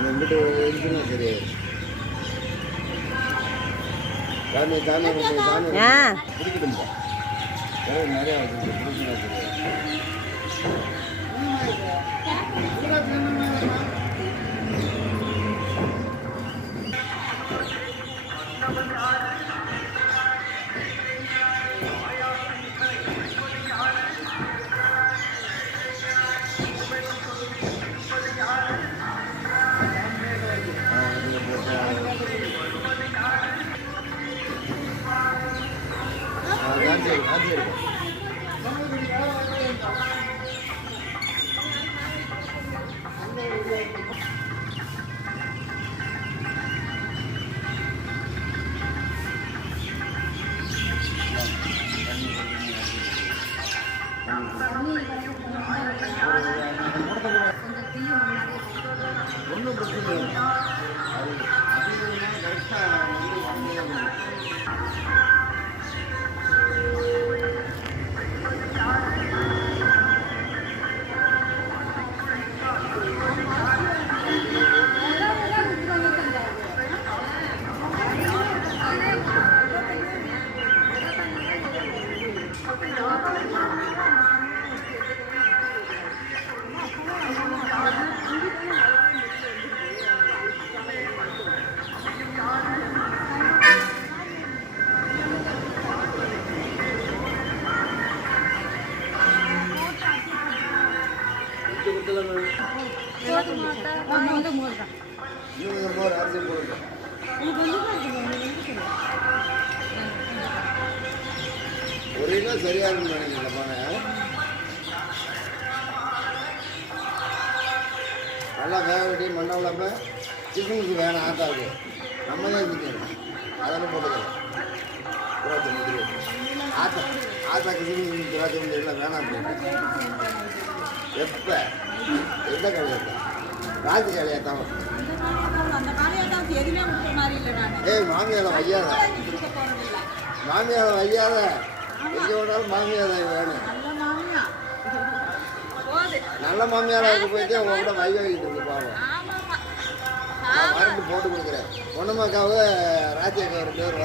இங்கிட்டு இருக்குன்னா சரி சாமி சாமி சாமி பிடிக்கணும்பா நிறையா பிடிக்கணும் காஞ்சி இருக்கும் ஒன்றும் பிரச்சனை இல்லை அது கரெக்டாக ஒரே சரியா இருக்குன்னு போன நல்லா வேக வெட்டி மண்டபம் சிக்கனுக்கு வேணும் ஆட்டாவுக்கு நம்ம தான் செஞ்சிடணும் அதெல்லாம் போட்டுக்கலாம் ஆட்டா ஆட்டா கிச்சனுக்கு திராட்சை எல்லாம் வேணாம் அப்படின்னு எப்போ எந்த கடையாத்தா ராஜி கடையாத்தான் மாமியாரை வையாத மாமியாரை வையாத எங்கே வேணாலும் மாமியாரை வேணும் நல்ல மாமியாராக போயிட்டு உங்க கூட வை வாங்கிட்டு இருக்கு பாவம் நான் மருந்து போட்டு கொடுக்குறேன் பொண்ணுமாக்காவை ராஜி அக்கா 2 பேர்